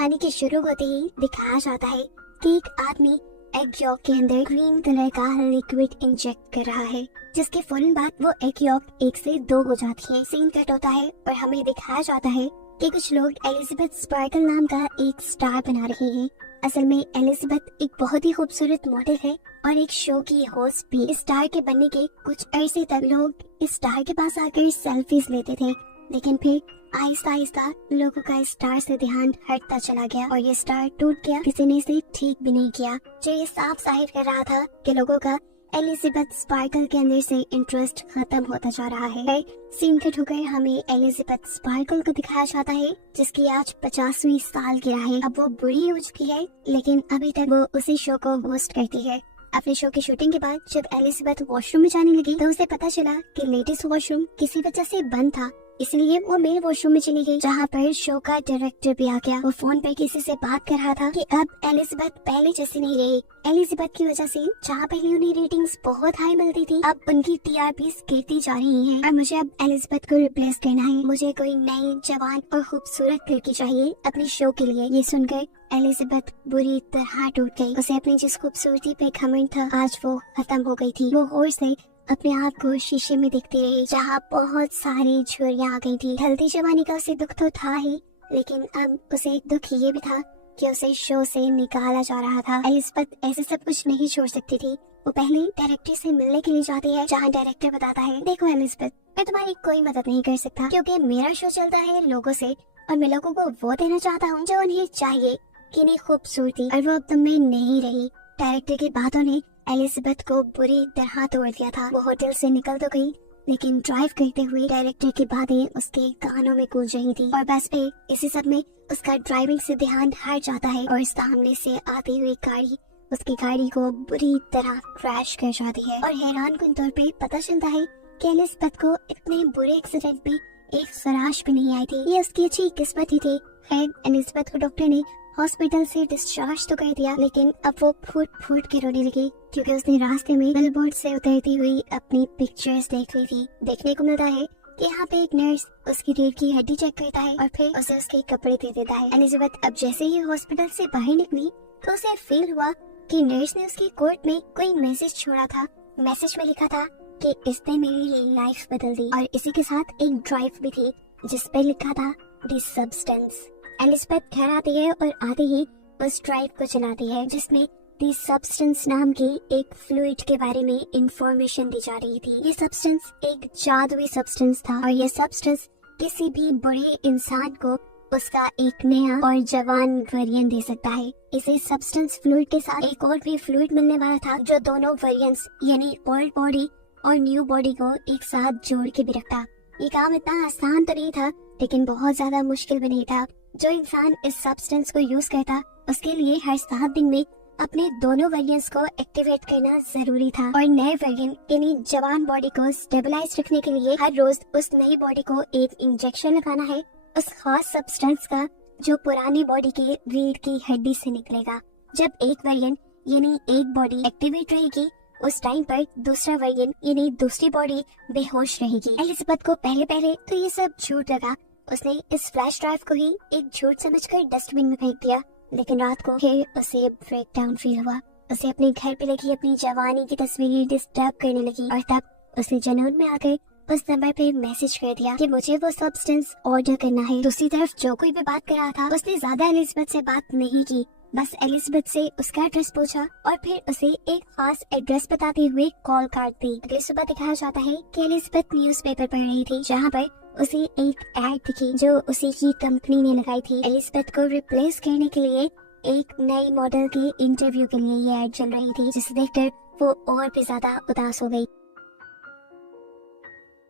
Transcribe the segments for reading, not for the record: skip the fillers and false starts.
कहानी के शुरू होते ही दिखाया जाता है कि एक आदमी एग यॉक के अंदर ग्रीन कलर का लिक्विड इंजेक्ट कर रहा है, जिसके फौरन बाद वो एग यॉक 1 से 2 हो जाती है। सीन कट होता है और हमें दिखाया जाता है कि कुछ लोग एलिजाबेथ स्पार्कल नाम का एक स्टार बना रहे हैं। असल में एलिजाबेथ एक बहुत ही खूबसूरत मॉडल है और एक शो की होस्ट भी। इस स्टार के बनने के कुछ अरसे तक लोग इस स्टार के पास आकर सेल्फीज लेते थे, लेकिन फिर आहिस्ता आहिस्ता लोगों का इस स्टार से ध्यान हटता चला गया और ये स्टार टूट गया। किसी ने इसे ठीक भी नहीं किया, जो ये साफ जाहिर कर रहा था कि लोगों का एलिजाबेथ स्पार्कल के अंदर से इंटरेस्ट खत्म होता जा रहा है। सीन कट होकर हमें एलिजाबेथ स्पार्कल को दिखाया जाता है, जिसकी आज 50वीं सालगिरह है। अब वो बुढ़ी हो चुकी है, लेकिन अभी तक वो उसी शो को होस्ट करती है। अपने शो की शूटिंग के बाद जब एलिजाबेथ वॉशरूम में जाने लगी तो उसे पता चला कि लेटेस्ट वॉशरूम किसी वजह से बंद था, इसलिए वो मेल वॉशरूम में चली गई, जहाँ पर शो का डायरेक्टर भी आ गया। वो फोन पे किसी से बात कर रहा था कि अब एलिजाबेथ पहले जैसी नहीं रही। एलिजाबेथ की वजह से जहाँ पहले उन्हें रेटिंग्स बहुत हाई मिलती थी, अब उनकी टीआरपीस गिरती जा रही हैं और मुझे अब एलिजाबेथ को रिप्लेस करना है। मुझे कोई नई, जवान और खूबसूरत लड़की चाहिए अपने शो के लिए। ये सुनकर एलिजाबेथ बुरी तरह टूट गई। उसे अपनी जिस खूबसूरती पे घमंड था, आज वो खत्म हो गई थी। वो होश से अपने आप को शीशे में देखती रही, जहाँ बहुत सारी झुर्रियां आ गई थी। ढलती जवानी का उसे दुख तो था ही, लेकिन अब उसे एक दुख ये भी था कि उसे शो से निकाला जा रहा था। एलिजाबेथ ऐसे सब कुछ नहीं छोड़ सकती थी। वो पहले डायरेक्टर से मिलने के लिए जाती है, जहाँ डायरेक्टर बताता है, देखो एलिजाबेथ, मैं तुम्हारी कोई मदद नहीं कर सकता क्योंकि मेरा शो चलता है लोगों से और मैं लोगों को वो देना चाहता हूँ जो उन्हें चाहिए, कि नहीं खूबसूरती, और वो अब तुम में नहीं रही। डायरेक्टर की बातों ने एलिजाबेथ को बुरी तरह तोड़ दिया था। वो होटल से निकल तो गई, लेकिन ड्राइव करते हुए डायरेक्टर की बातें उसके कानों में गूंज रही थी और बस पे इसी सब में उसका ड्राइविंग से ध्यान हट जाता है और सामने से आती हुई गाड़ी उसकी गाड़ी को बुरी तरह क्रैश कर जाती है। और हैरानकुन तौर पे पता चलता है कि एलिजाबेथ को इतने बुरे एक्सीडेंट में एक खराश भी नहीं आई थी। ये उसकी अच्छी किस्मत ही थी। खैर, एलिजाबेथ को डॉक्टर ने हॉस्पिटल से डिस्चार्ज तो कर दिया, लेकिन अब वो फूट फूट के रोने लगी क्योंकि उसने रास्ते में बिलबोर्ड से उतरती हुई अपनी पिक्चर्स देख ली थी। देखने को मिलता है कि यहाँ पे एक नर्स उसकी रीढ़ की हड्डी चेक करता है और फिर उसे उसके कपड़े दे देता है। एलिजाबेथ अब जैसे ही हॉस्पिटल से बाहर निकली तो उसे फील हुआ कि नर्स ने उसकी कोट में कोई मैसेज छोड़ा था। मैसेज में लिखा था कि इसने मेरी लाइफ बदल दी, और इसी के साथ एक ड्राइव भी थी जिस पे लिखा था द सब्सटेंस। एलिजाबेथ घर आती है और आते ही उस ड्राइव को चलाती है, जिसमें दी सब्सटेंस नाम की एक फ्लूइड के बारे में इंफॉर्मेशन दी जा रही थी। ये सब्सटेंस एक जादुई सब्सटेंस था और ये सब्सटेंस किसी भी बुरे इंसान को उसका एक नया और जवान वेरिएंट दे सकता है। इसे सब्सटेंस फ्लूइड के साथ एक और भी फ्लूइड मिलने वाला था, जो दोनों वेरिएंट्स यानी ओल्ड बॉडी और न्यू बॉडी को एक साथ जोड़ के भी रखता। ये काम इतना आसान तो नहीं था, लेकिन बहुत ज्यादा मुश्किल भी नहीं था। जो इंसान इस सब्सटेंस को यूज करता, उसके लिए हर 7 दिन में अपने दोनों वेरिएंट्स को एक्टिवेट करना जरूरी था और नए वेरिएंट यानी जवान बॉडी को स्टेबलाइज रखने के लिए हर रोज उस नई बॉडी को एक इंजेक्शन लगाना है उस खास सब्सटेंस का, जो पुरानी बॉडी की रीढ़ की हड्डी से निकलेगा। जब एक वेरिएंट यानी एक बॉडी एक्टिवेट रहेगी, उस टाइम पर दूसरा वेरिएंट यानी दूसरी बॉडी बेहोश रहेगी। एलिजाबेथ को पहले पहले तो ये सब झूठ लगा। उसने इस फ्लैश ड्राइव को ही एक झूठ समझकर डस्टबिन में फेंक दिया, लेकिन रात को फिर उसे ब्रेक डाउन फील हुआ। उसे अपने घर पे लगी अपनी जवानी की तस्वीरें डिस्टर्ब करने लगी और तब उसने जुनून में आकर उस नंबर पे मैसेज कर दिया कि मुझे वो सब्सटेंस ऑर्डर करना है। दूसरी तरफ जो कोई भी बात कर रहा था, उसने ज्यादा एलिजाबेथ से बात नहीं की, बस एलिजाबेथ से उसका एड्रेस पूछा और फिर उसे एक खास एड्रेस बताते हुए कॉल काट दी। अगली सुबह दिखाया जाता है कि एलिजाबेथ न्यूज़पेपर पढ़ रही थी, जहाँ पर उसे एक एड दिखी जो उसी की कंपनी ने लगाई थी। एलिजाबेथ को रिप्लेस करने के लिए एक नई मॉडल के इंटरव्यू के लिए ये एड चल रही थी, जिसे देखकर वो और भी ज्यादा उदास हो गई।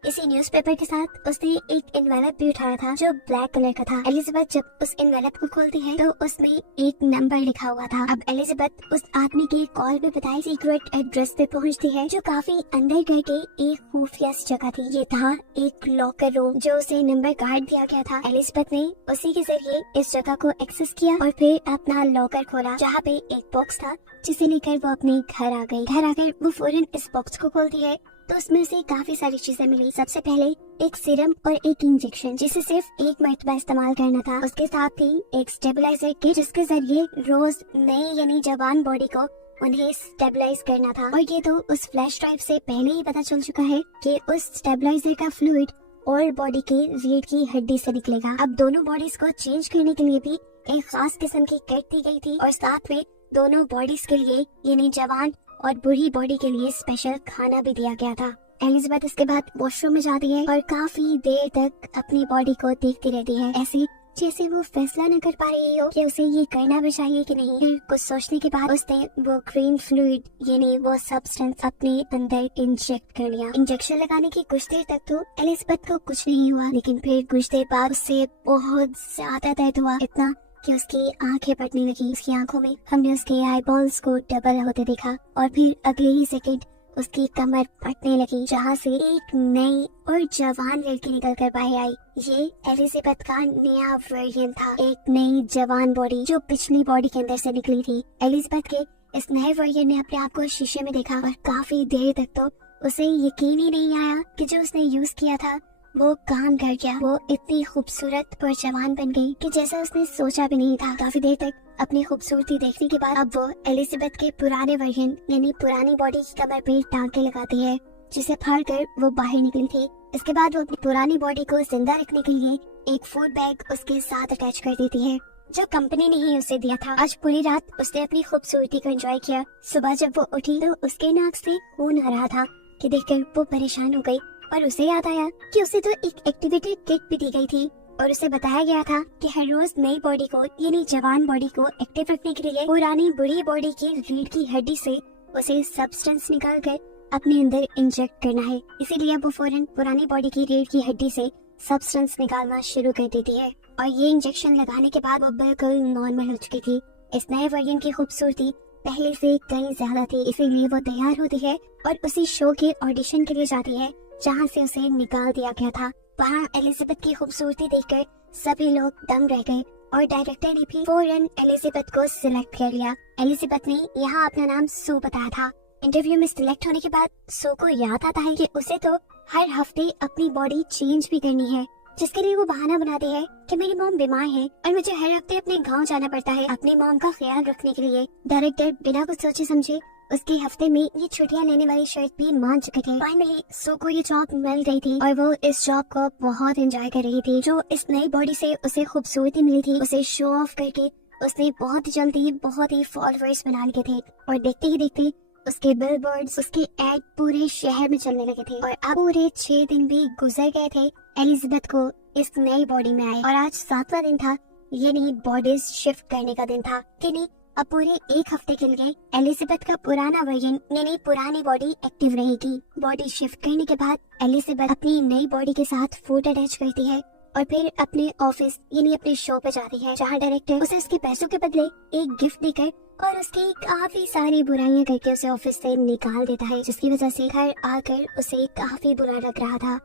इसी न्यूज़पेपर के साथ उसने एक एनवेलप भी उठाया था जो ब्लैक कलर का था। एलिजाबेथ जब उस एनवेलप को खोलती है तो उसमें एक नंबर लिखा हुआ था। अब एलिजाबेथ उस आदमी के कॉल में बताई सीक्रेट एड्रेस पे पहुंचती है, जो काफी अंदर करके एक खुफिया जगह थी। ये था एक लॉकर रूम जो उसे नंबर कार्ड दिया गया था। एलिजाबेथ ने उसी के जरिए इस जगह को एक्सेस किया और फिर अपना लॉकर खोला, जहाँ पे एक बॉक्स था जिसे लेकर वो अपने घर आ गई। घर आकर वो फौरन इस बॉक्स को खोलती है तो उसमें उसे काफी सारी चीजें मिली। सबसे पहले एक सीरम और एक इंजेक्शन जिसे सिर्फ एक मरतबा इस्तेमाल करना था। उसके साथ ही एक स्टेबलाइजर किट जिसके जरिए रोज नई यानी जवान बॉडी को उन्हें स्टेबलाइज करना था। और ये तो उस फ्लैश ड्राइव से पहले ही पता चल चुका है कि उस स्टेबलाइजर का फ्लूइड और बॉडी के रीढ़ की हड्डी से निकलेगा। अब दोनों बॉडीज को चेंज करने के लिए भी एक खास किस्म की किट दी गई थी और साथ में दोनों बॉडीज के लिए यानी जवान और बुरी बॉडी के लिए स्पेशल खाना भी दिया गया था। एलिजाबेथ इसके बाद वॉशरूम में जाती है और काफी देर तक अपनी बॉडी को देखती रहती है, ऐसे जैसे वो फैसला न कर पा रही हो कि उसे ये करना भी चाहिए कि नहीं। फिर कुछ सोचने के बाद उसने वो ग्रीन फ्लूइड यानी वो सब्सटेंस अपने अंदर इंजेक्ट कर लिया। इंजेक्शन लगाने की कुछ देर तक तो एलिजाबेथ को कुछ नहीं हुआ, लेकिन फिर कुछ देर बाद उससे बहुत ज्यादा दर्द हुआ, इतना कि उसकी आंखें फटने लगी। उसकी आंखों में हमने उसके आईबॉल्स को डबल होते देखा और फिर अगले ही सेकंड उसकी कमर फटने लगी, जहाँ से एक नई और जवान लड़की निकल कर बाहर आई। ये एलिजाबेथ का नया वर्जन था, एक नई जवान बॉडी जो पिछली बॉडी के अंदर से निकली थी। एलिजाबेथ के इस नए वर्जन ने अपने आप को शीशे में देखा और काफी देर तक तो उसे यकीन ही नहीं आया कि जो उसने यूज किया था वो काम कर गया। वो इतनी खूबसूरत और जवान बन गई कि जैसा उसने सोचा भी नहीं था। काफी देर तक अपनी खूबसूरती देखने के बाद अब वो एलिजाबेथ के पुराने वर्जन यानी पुरानी बॉडी की कमर पे टांके लगाती है, जिसे फाड़ कर वो बाहर निकली थी। इसके बाद वो अपनी पुरानी बॉडी को जिंदा रखने के लिए एक फूड बैग उसके साथ अटैच कर देती है, जो कंपनी ने ही उसे दिया था। आज पूरी रात उसने अपनी खूबसूरती को एंजॉय किया। सुबह जब वो उठी तो उसके नाक से खून आ रहा था कि देखकर वो परेशान हो गई और उसे याद आया कि उसे तो एक एक्टिविटी किट भी दी गई थी और उसे बताया गया था कि हर रोज नई बॉडी को यानी जवान बॉडी को एक्टिव रखने के लिए पुरानी बुरी बॉडी की रीढ़ की हड्डी से उसे सब्सटेंस निकाल कर अपने अंदर इंजेक्ट करना है। इसीलिए वो फौरन पुरानी बॉडी की रीढ़ की हड्डी से सब्सटेंस निकालना शुरू कर देती है और ये इंजेक्शन लगाने के बाद वो बिल्कुल नॉर्मल हो चुकी थी। इस नए वर्जन की खूबसूरती पहले से कहीं ज्यादा थी, इसीलिए वो तैयार होती है और उसी शो के ऑडिशन के लिए जाती है जहाँ से उसे निकाल दिया गया था। वहाँ एलिजाबेथ की खूबसूरती देखकर सभी लोग दंग रह गए और डायरेक्टर ने भी फौरन एलिजाबेथ को सिलेक्ट कर लिया। एलिजाबेथ ने यहाँ अपना नाम सू बताया था। इंटरव्यू में सिलेक्ट होने के बाद सू को याद आता है कि उसे तो हर हफ्ते अपनी बॉडी चेंज भी करनी है, जिसके लिए वो बहाना बनाती है कि मेरी मॉम बीमार है और मुझे हर हफ्ते अपने गांव जाना पड़ता है अपनी मॉम का ख्याल रखने के लिए। डायरेक्टर बिना कुछ सोचे समझे उसके हफ्ते में ये छुट्टियां लेने वाली शर्त भी मान चुके थे। फाइनली सू को ये जॉब मिल गई थी और वो इस जॉब को बहुत एंजॉय कर रही थी। जो इस नई बॉडी से उसे खूबसूरती मिली थी, उसे शो ऑफ करके उसने बहुत जल्दी बहुत ही फॉलोअर्स बना लिए थे और देखते ही देखते उसके बिलबोर्ड्स, उसके एड पूरे शहर में चलने लगे थे। और अब पूरे 6 दिन भी गुजर गए थे एलिजाबेथ को इस नई बॉडी में आए और आज 7वां दिन था, यानी बॉडीज शिफ्ट करने का दिन था। कि नहीं, अब पूरे 1 हफ्ते के लिए एलिजाबेथ का पुराना वर्जन यानी पुरानी बॉडी एक्टिव रहेगी। बॉडी शिफ्ट करने के बाद एलिजाबेथ अपनी नई बॉडी के साथ फूड अटैच करती है और फिर अपने ऑफिस यानी अपने शो पे जाती है, जहाँ डायरेक्टर उसे उसके पैसों के बदले एक गिफ्ट देकर और उसकी काफी सारी बुराइयां करके उसे ऑफिस से निकाल देता है, जिसकी वजह से घर आकर उसे काफी बुरा लग रहा था।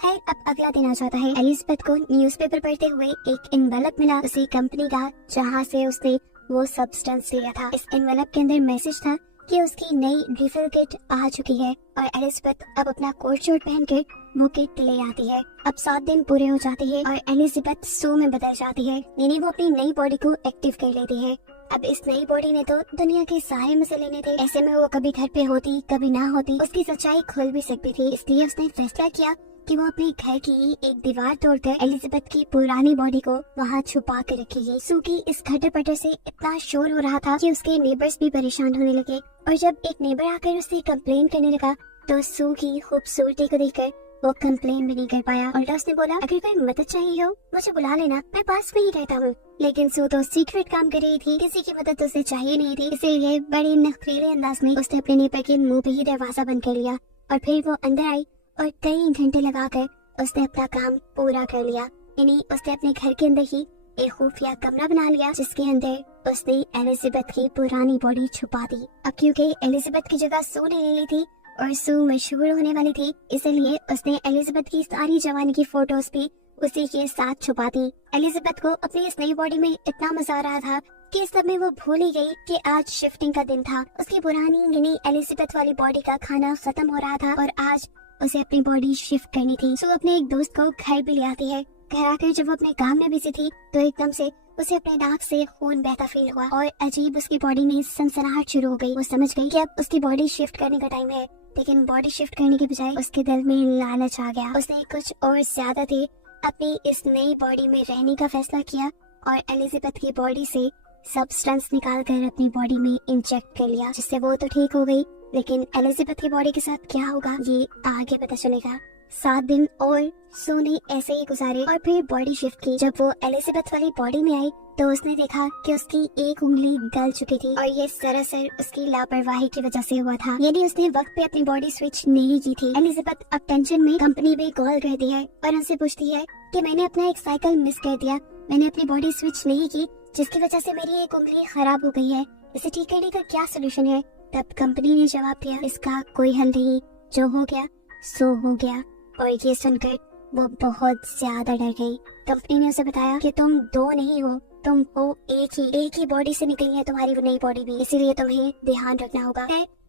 खैर, अब अगला दिन आ जाता है। एलिजाबेथ को न्यूज़पेपर पढ़ते हुए एक एनवेलप मिला उसी कंपनी का, जहाँ से उसने वो सब्सटेंस लिया था। इस एनवेलप के अंदर मैसेज था कि उसकी नई रिफिल किट आ चुकी है और एलिजाबेथ अब अपना कोट शर्ट पहनकर वो किट ले आती है। अब 7 दिन पूरे हो जाते हैं और एलिजाबेथ सू में बदल जाती है, यानी वो अपनी नई बॉडी को एक्टिव कर लेती है। अब इस नई बॉडी ने तो दुनिया के सारे मजे लेने थे, ऐसे में वो कभी घर पे होती कभी ना होती, उसकी सच्चाई खुल भी सकती थी। इसलिए उसने फैसला किया कि वो अपने घर की एक दीवार तोड़कर एलिजाबेथ की पुरानी बॉडी को वहाँ छुपा के रखेगी। सू की इस खटर पटर से इतना शोर हो रहा था कि उसके नेबर्स भी परेशान होने लगे और जब एक नेबर आकर उससे कंप्लेन करने लगा तो सू की खूबसूरती को देखकर वो कंप्लेन भी नहीं कर पाया। और उसने बोला, अगर कोई मदद चाहिए हो मुझे बुला लेना, मैं पास में ही रहता हूँ। लेकिन सू तो सीक्रेट काम कर रही थी, किसी की मदद उसे चाहिए नहीं थी, इसीलिए बड़े नखरीले अंदाज में उसने अपने नेबर के मुंह पे ही दरवाजा बंद कर लिया और फिर वो अंदर आई और कई घंटे लगाकर उसने अपना काम पूरा कर लिया। यानी उसने अपने घर के अंदर ही एक खुफिया कमरा बना लिया, जिसके अंदर उसने एलिजाबेथ की पुरानी बॉडी छुपा दी। अब क्योंकि एलिजाबेथ की जगह सू ने ले ली थी और सू मशहूर होने वाली थी, इसलिए उसने एलिजाबेथ की सारी जवानी की फोटोज भी उसी के साथ छुपा दी। एलिजाबेथ को अपनी इस नई बॉडी में इतना मजा आ रहा था कि इस सब में वो भूल ही गई कि आज शिफ्टिंग का दिन था। उसकी पुरानी यानी एलिजाबेथ वाली बॉडी का खाना खत्म हो रहा था और आज उसे अपनी बॉडी शिफ्ट करनी थी। सो अपने एक दोस्त को घर भी ले आती है। घर आकर जब वो अपने काम में बिजी थी तो एकदम से उसे अपने नाक से खून बहता फील हुआ और अजीब उसकी बॉडी में सनसनाहट शुरू हो गई। वो समझ गई कि अब उसकी बॉडी शिफ्ट करने का टाइम है, लेकिन बॉडी शिफ्ट करने के बजाय उसके दिल में लालच आ गया। उसने कुछ और ज्यादा थे अपनी इस नई बॉडी में रहने का फैसला किया और एलिजाबेथ की बॉडी से सब्सटेंस निकाल कर अपनी बॉडी में इंजेक्ट कर लिया, जिससे वो तो ठीक हो गई, लेकिन एलिजाबेथ की बॉडी के साथ क्या होगा ये आगे पता चलेगा। 7 दिन और सू ने ऐसे ही गुजारे और फिर बॉडी शिफ्ट की। जब वो एलिजाबेथ वाली बॉडी में आई तो उसने देखा कि उसकी एक उंगली गल चुकी थी और ये सरासर उसकी लापरवाही की वजह से हुआ था, यानी उसने वक्त पे अपनी बॉडी स्विच नहीं की थी। एलिजाबेथ अब टेंशन में कंपनी में कॉल करती है और उनसे पूछती है कि मैंने अपना एक साइकिल मिस कर दिया, मैंने अपनी बॉडी स्विच नहीं की जिसकी वजह से मेरी एक उंगली खराब हो गई है, इसे ठीक करने का क्या सोल्यूशन है। तब कंपनी ने जवाब दिया इसका कोई हल नहीं, जो हो गया सो हो गया। और ये सुनकर वो बहुत ज्यादा डर गई। कंपनी ने उसे बताया कि तुम 2 नहीं हो, तुम हो एक ही बॉडी से निकली है तुम्हारी वो नई बॉडी भी, इसीलिए तुम्हें ध्यान रखना होगा।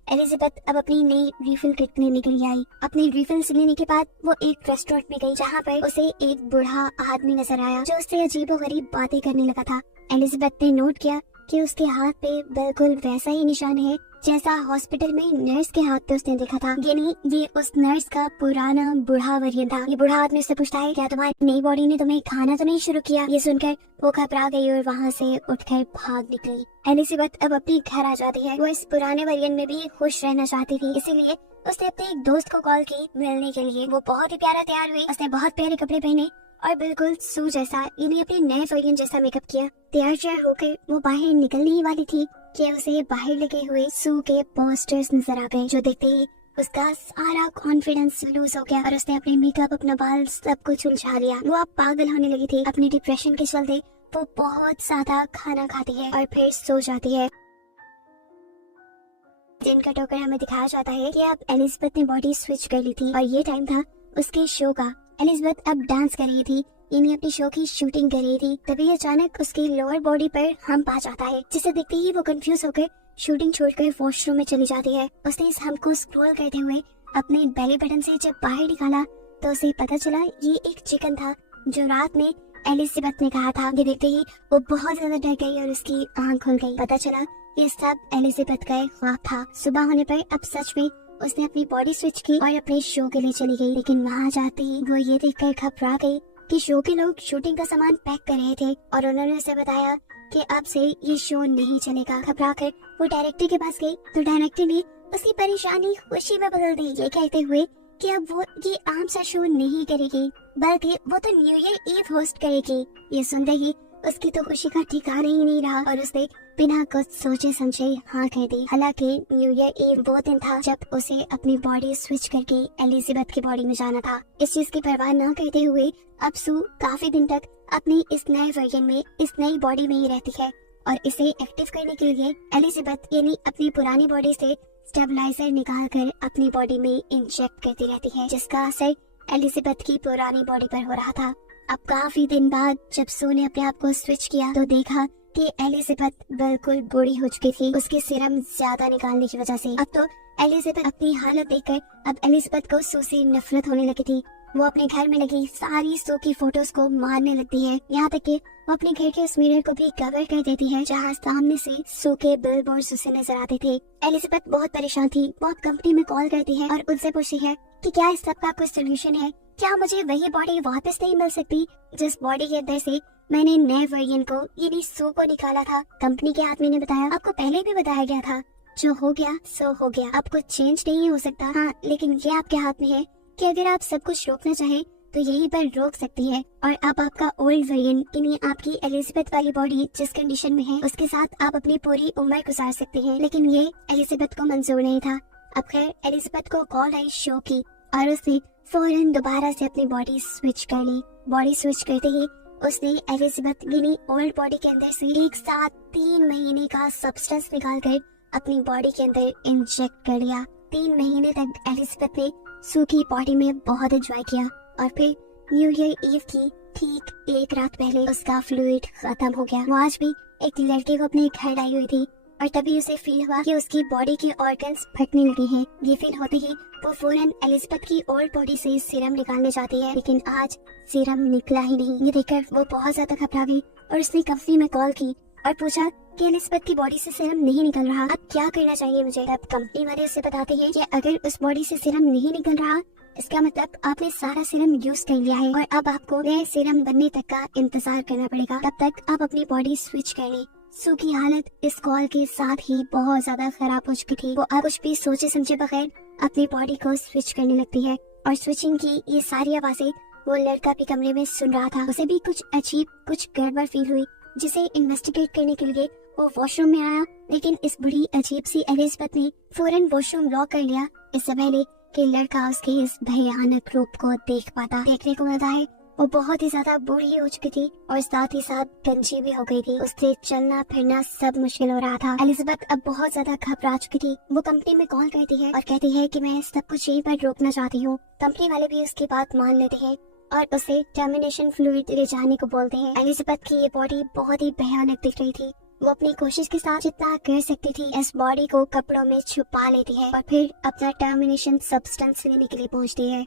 एलिजाबेथ अब अपनी नई रिफिल खरीदने निकल आई। अपनी रिफिल लेने के बाद वो एक रेस्टोरेंट में गई जहाँ पर उसे एक बूढ़ा आदमी नजर आया जो उससे अजीबोगरीब बातें करने लगा था। एलिजाबेथ ने नोट किया कि उसके हाथ पे बिल्कुल वैसा ही निशान है जैसा हॉस्पिटल में नर्स के हाथ पे उसने देखा था, यानी ये उस नर्स का पुराना बूढ़ा वर्जन था। ये बूढ़ा आदमी उससे पूछता है क्या तुम्हारी नई बॉडी ने तुम्हें खाना तो नहीं शुरू किया। ये सुनकर वो घबरा गई और वहाँ से उठकर भाग निकली। एलिजाबेथ अब अपनी घर आ जाती है। वो इस पुराने वर्जन में भी खुश रहना चाहती थी, इसीलिए उसने अपने एक दोस्त को कॉल की मिलने के लिए। वो बहुत ही प्यारा तैयार हुई, उसने बहुत प्यारे कपड़े पहने और बिल्कुल सू जैसा यानी अपने नए वर्जन जैसा मेकअप किया। तैयार होकर वो बाहर निकलने ही वाली थी कि उसे बाहर लगे हुए सू के पोस्टर्स नजर आ गए, जो देखते ही उसका सारा कॉन्फिडेंस लूज हो गया और उसने अपने मेकअप, अपना बाल सब कुछ उलझा लिया। वो अब पागल होने लगी थी। अपनी डिप्रेशन के चलते वो बहुत ज्यादा खाना खाती है और फिर सो जाती है। दिन का टोकर हमें दिखाया जाता है कि अब एलिजाबेथ ने बॉडी स्विच कर ली थी और ये टाइम था उसके शो का। एलिजाबेथ अब डांस कर रही थी, यानी अपनी शो की शूटिंग कर रही थी। तभी अचानक उसकी लोअर बॉडी पर हम्प आ जाता है, जिसे देखते ही वो कंफ्यूज होकर शूटिंग छोड़कर वॉशरूम में चली जाती है। उसने इस हम्प को स्क्रॉल करते हुए अपने बेली बटन से जब बाहर निकाला तो उसे पता चला ये एक चिकन था जो रात में एलिजाबेथ ने कहा था। ये देखते ही वो बहुत ज्यादा डर गई और उसकी आंख खुल गई। पता चला ये सब एलिजाबेथ का एक ख्वाब था। सुबह होने पर अब सच में उसने अपनी बॉडी स्विच की और अपने शो के लिए चली गई, लेकिन वहाँ जाते ही वो ये देखकर घबरा गई कि शो के लोग शूटिंग का सामान पैक कर रहे थे और उन्होंने उसे बताया कि अब से ये शो नहीं चलेगा। घबरा कर वो डायरेक्टर के पास गई तो डायरेक्टर ने उसकी परेशानी खुशी में बदल दी, ये कहते हुए कि अब वो ये आम सा शो नहीं करेगी बल्कि वो तो न्यू ईयर ईव होस्ट करेगी। ये सुनते ही उसकी तो खुशी का ठिकाना ही नहीं रहा और उसने बिना कुछ सोचे समझे हाँ कह दी। हालांकि न्यू ईयर ईव वो दिन था जब उसे अपनी बॉडी स्विच करके एलिजाबेथ की बॉडी में जाना था। इस चीज की परवाह न करते हुए अब सू काफी दिन तक अपनी इस नए वर्जन में, इस नई बॉडी में ही रहती है और इसे एक्टिव करने के लिए एलिजाबेथ यानी अपनी पुरानी बॉडी से स्टेबलाइजर निकाल कर अपनी बॉडी में इंजेक्ट करती रहती है, जिसका असर एलिजाबेथ की पुरानी बॉडी पर हो रहा था। अब काफी दिन बाद जब सू ने अपने आप को स्विच किया तो देखा कि एलिजाबेथ बिल्कुल बूढ़ी हो चुकी थी उसके सीरम ज्यादा निकालने की वजह से। अब तो एलिजाबेथ अपनी हालत देखकर अब एलिजाबेथ को सू से नफरत होने लगी थी। वो अपने घर में लगी सारी सू की फोटोज को मारने लगती है, यहाँ तक कि वो अपने घर के उस मिरर को भी कवर कर देती है जहाँ सामने से सू के बिलबोर्ड्स उसे नजर आते थे। एलिजाबेथ बहुत परेशान थी। वो कंपनी में कॉल करती है और उनसे पूछती है कि क्या इस सब का कोई सोल्यूशन है, क्या मुझे वही बॉडी वापस नहीं मिल सकती जिस बॉडी के अंदर से मैंने नए वर्जन को यानी सू को निकाला था। कंपनी के आदमी ने बताया आपको पहले भी बताया गया था, जो हो गया सो हो गया, अब कुछ चेंज नहीं हो सकता। हाँ, लेकिन ये आपके हाथ में है कि अगर आप सब कुछ रोकना चाहें तो यहीं पर रोक सकती है और अब आपका ओल्ड वर्जन यानी आपकी एलिजाबेथ वाली बॉडी जिस कंडीशन में है उसके साथ आप अपनी पूरी उम्र गुजार सकते हैं। लेकिन ये एलिजाबेथ को मंजूर नहीं था। अब खैर एलिजाबेथ को कॉल आई शो की और उसने फौरन दोबारा से अपनी बॉडी स्विच कर ली। बॉडी स्विच करते ही उसने एलिजाबेथ यानी ओल्ड बॉडी के अंदर से एक साथ 3 महीने का सब्सटेंस निकालकर अपनी बॉडी के अंदर इंजेक्ट कर लिया। 3 महीने तक एलिजाबेथ ने सू की बॉडी में बहुत एंजॉय किया और फिर न्यू ईयर ईव की ठीक एक रात पहले उसका फ्लूइड खत्म हो गया। वो आज भी एक लड़के को अपने घर लाई हुई थी और तभी उसे फील हुआ कि उसकी बॉडी के ऑर्गन्स फटने लगे हैं। ये फील होते ही वो फौरन एलिजाबेथ की ओल्ड बॉडी से सीरम निकालने जाती है, लेकिन आज सीरम निकला ही नहीं। ये देखकर वो बहुत ज्यादा घबरा गई और उसने कंपनी में कॉल की और पूछा कि एलिजाबेथ की बॉडी से सीरम नहीं निकल रहा, अब क्या करना चाहिए मुझे। तब कंपनी वाले उसे बताते हैं कि अगर उस बॉडी से सीरम नहीं निकल रहा, इसका मतलब आपने सारा सीरम यूज कर लिया है और अब आपको नए सीरम बनने तक का इंतजार करना पड़ेगा। तब तक आप अपनी बॉडी स्विच कर लें। सू की हालत इस कॉल के साथ ही बहुत ज्यादा खराब हो चुकी थी। वो अब कुछ भी सोचे समझे बगैर अपनी बॉडी को स्विच करने लगती है और स्विचिंग की ये सारी आवाजें वो लड़का भी कमरे में सुन रहा था। उसे भी कुछ अजीब, कुछ गड़बड़ फील हुई, जिसे इन्वेस्टिगेट करने के लिए वो वॉशरूम में आया, लेकिन इस बुढ़ी अजीब सी एलिजाबेथ ने फौरन वॉशरूम लॉक कर लिया, इससे पहले कि लड़का उसके इस भयानक रूप को देख पाता। देखने को मिलता है वो बहुत ही ज्यादा बूढ़ी हो चुकी थी और साथ ही साथ गंजी भी हो गई थी। उससे चलना फिरना सब मुश्किल हो रहा था। एलिजाबेथ अब बहुत ज्यादा घबरा चुकी थी। वो कंपनी में कॉल करती है और कहती है कि मैं सब कुछ यहीं पर रोकना चाहती हूँ। कंपनी वाले भी उसकी बात मान लेते हैं और उसे टर्मिनेशन फ्लूइड ले जाने को बोलते हैं। एलिजाबेथ की ये बॉडी बहुत ही भयानक दिख रही थी। वो अपनी कोशिश के साथ जितना कर सकती थी इस बॉडी को कपड़ों में छुपा लेती है और फिर अपना टर्मिनेशन सब्सटेंस लेने के लिए पहुंचती है।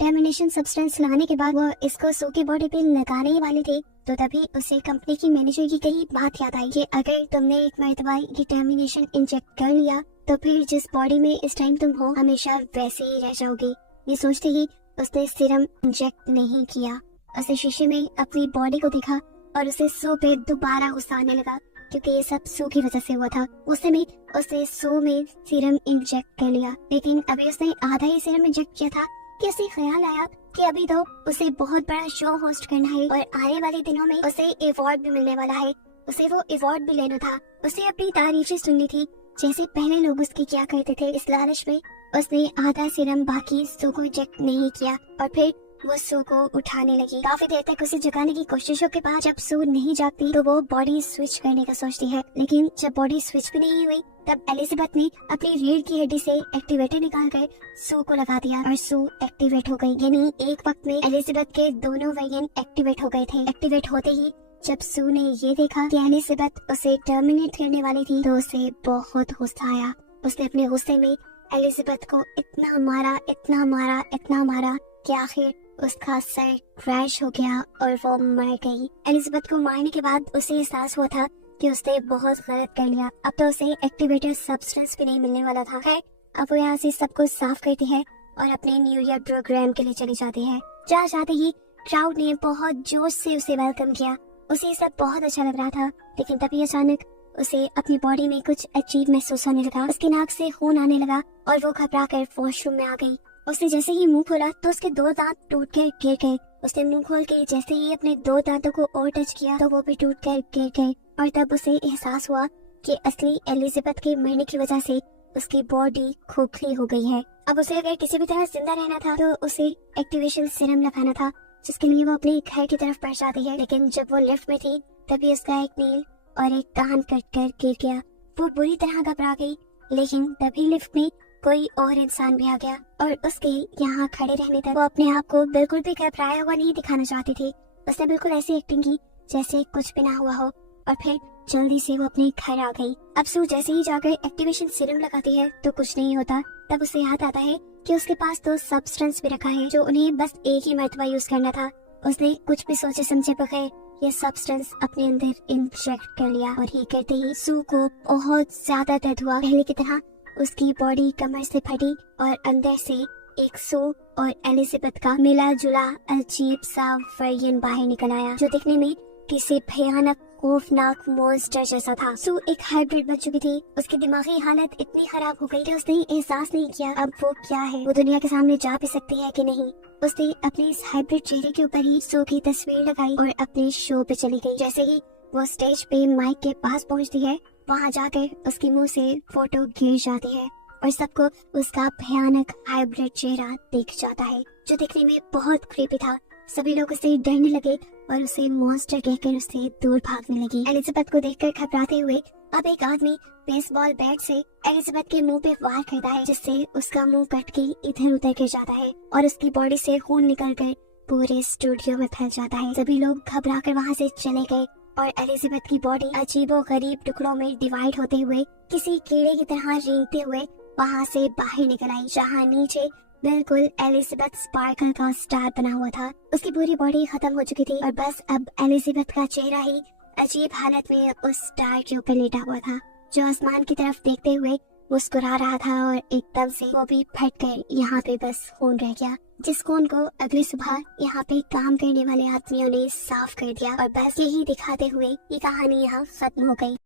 टर्मिनेशन सब्सटेंस लगाने के बाद वो इसको सू की बॉडी पे लगाने ही वाले थे, तो तभी उसे कंपनी की मैनेजर की कही बात याद आई कि अगर तुमने एक मर्तबा ये टर्मिनेशन इंजेक्ट कर लिया तो फिर जिस बॉडी में इस टाइम तुम हो हमेशा वैसे ही रह जाओगी। ये सोचते ही उसने सीरम इंजेक्ट नहीं किया। उसे शीशे में अपनी बॉडी को देखा और उसे सू पे दोबारा गुस्सा आने लगा, क्योंकि ये सब सू की वजह से हुआ था। उस समय उसने सू में सीरम इंजेक्ट कर लिया, लेकिन अभी उसने आधा ही सीरम इंजेक्ट किया था कि उसे ख्याल आया कि अभी तो उसे बहुत बड़ा शो होस्ट करना है और आने वाले दिनों में उसे अवार्ड भी मिलने वाला है। उसे वो अवार्ड भी लेना था। उसे अपनी तारीफें सुननी थी जैसे पहले लोग उसकी किया करते थे। इस लालच में उसने आधा सीरम बाकी सू को इंजेक्ट नहीं किया और फिर वो सू को उठाने लगी। काफी देर तक उसे जगाने की कोशिशों के बाद जब सू नहीं जागती तो वो बॉडी स्विच करने का सोचती है, लेकिन जब बॉडी स्विच भी नहीं हुई तब एलिजाबेथ ने अपनी रीढ़ की हड्डी से एक्टिवेटर निकालकर सू को लगा दिया और सू एक्टिवेट हो गई। यानी एक वक्त में एलिजाबेथ के दोनों वेरिएंट एक्टिवेट हो गए थे। एक्टिवेट होते ही जब सू ने ये देखा कि एलिजाबेथ उसे टर्मिनेट करने वाली थी तो उसे बहुत गुस्सा आया। उसने अपने गुस्से में एलिजाबेथ को इतना मारा, इतना मारा, इतना मारा कि आखिर उसका सर क्रैश हो गया और वो मर गई। एलिजाबेथ को मारने के बाद उसे एहसास हुआ था कि उसने बहुत गलत कर लिया। अब तो उसे एक्टिवेटर सब्सटेंस भी नहीं मिलने वाला था। खैर, अब वो यहाँ से सब कुछ साफ करती है और अपने न्यू ईयर प्रोग्राम के लिए चली जाती है। जहाँ जाते ही क्राउड ने बहुत जोश से उसे वेलकम किया। उसे सब बहुत अच्छा लग रहा था, लेकिन तभी अचानक उसे अपनी बॉडी में कुछ अजीब महसूस होने लगा। उसके नाक से खून आने लगा और वो घबरा कर वॉशरूम में आ गई। उसने जैसे ही मुंह खोला तो उसके 2 दांत टूट कर गिर गए। उसने मुंह खोल के जैसे ही अपने 2 दांतों को और टच किया तो वो भी टूट कर गिर गए और तब उसे एहसास हुआ कि असली एलिजाबेथ के मरने की वजह से उसकी बॉडी खोखली हो गई है। अब उसे अगर किसी भी तरह जिंदा रहना था तो उसे एक्टिवेशन सीरम लगाना था, जिसके लिए वो अपने घर की तरफ बढ़ जाती है। लेकिन जब वो लिफ्ट में थी तभी उसका एक नील और एक कान कट कर गिर गया। वो बुरी तरह घबरा गई, लेकिन तभी लिफ्ट में कोई और इंसान भी आ गया और उसके यहाँ खड़े रहने तक वो अपने आप को बिल्कुल भी घबराया हुआ नहीं दिखाना चाहती थी। उसने बिल्कुल ऐसी एक्टिंग की जैसे कुछ भी ना हुआ हो और फिर जल्दी से वो अपने घर आ गई। अब सू जैसे ही जाकर एक्टिवेशन सीरम लगाती है तो कुछ नहीं होता। तब उसे याद आता है कि उसके पास तो सब्सटेंस भी रखा है जो उन्हें बस एक ही मर्तबा यूज करना था। उसने कुछ भी सोचे समझे बगैर ये सब्सटेंस अपने अंदर इंजेक्ट कर लिया और ये करते ही सू को बहुत ज्यादा दर्द हुआ। पहले की तरह उसकी बॉडी कमर से फटी और अंदर से एक सू और एलिजाबेथ का मिला जुला अजीब सा वर्जन बाहर निकल आया, जो दिखने में किसी भयानक खौफनाक मॉन्स्टर जैसा था। सू एक हाइब्रिड बन चुकी थी। उसकी दिमागी हालत इतनी खराब हो गई कि उसने एहसास नहीं किया अब वो क्या है, वो दुनिया के सामने जा भी सकती है कि नहीं। उसने अपने इस हाइब्रिड चेहरे के ऊपर ही सू की तस्वीर लगाई और अपने शो पे चली गई। जैसे ही वो स्टेज पे माइक के पास पहुंचती है, वहाँ जाकर उसके मुंह से फोटो गिर जाती है और सबको उसका भयानक हाइब्रिड चेहरा दिख जाता है, जो दिखने में बहुत क्रीपी था। सभी लोग उसे डरने लगे और उसे मॉन्स्टर कहकर उससे दूर भागने लगी। एलिजाबेथ को देखकर घबराते हुए अब एक आदमी बेसबॉल बैट से एलिजाबेथ के मुंह पे वार करता है, जिससे उसका मुंह कट के इधर उधर गिर जाता है और उसकी बॉडी से खून निकलकर पूरे स्टूडियो में फैल जाता है। सभी लोग घबरा कर वहाँ से चले गए और एलिजाबेथ की बॉडी अजीबोगरीब टुकड़ों में डिवाइड होते हुए किसी कीड़े की तरह रेंगते हुए वहाँ से बाहर निकल आई, जहाँ नीचे बिल्कुल एलिजाबेथ स्पार्कल का स्टार बना हुआ था। उसकी पूरी बॉडी खत्म हो चुकी थी और बस अब एलिजाबेथ का चेहरा ही अजीब हालत में उस स्टार के ऊपर लेटा हुआ था, जो आसमान की तरफ देखते हुए मुस्कुरा रहा था। और एकदम से वो भी फट कर यहाँ पे बस खून रह गया, जिस खून को अगली सुबह यहाँ पे काम करने वाले आदमियों ने साफ कर दिया। और बस यही दिखाते हुए ये कहानी यहाँ खत्म हो गई।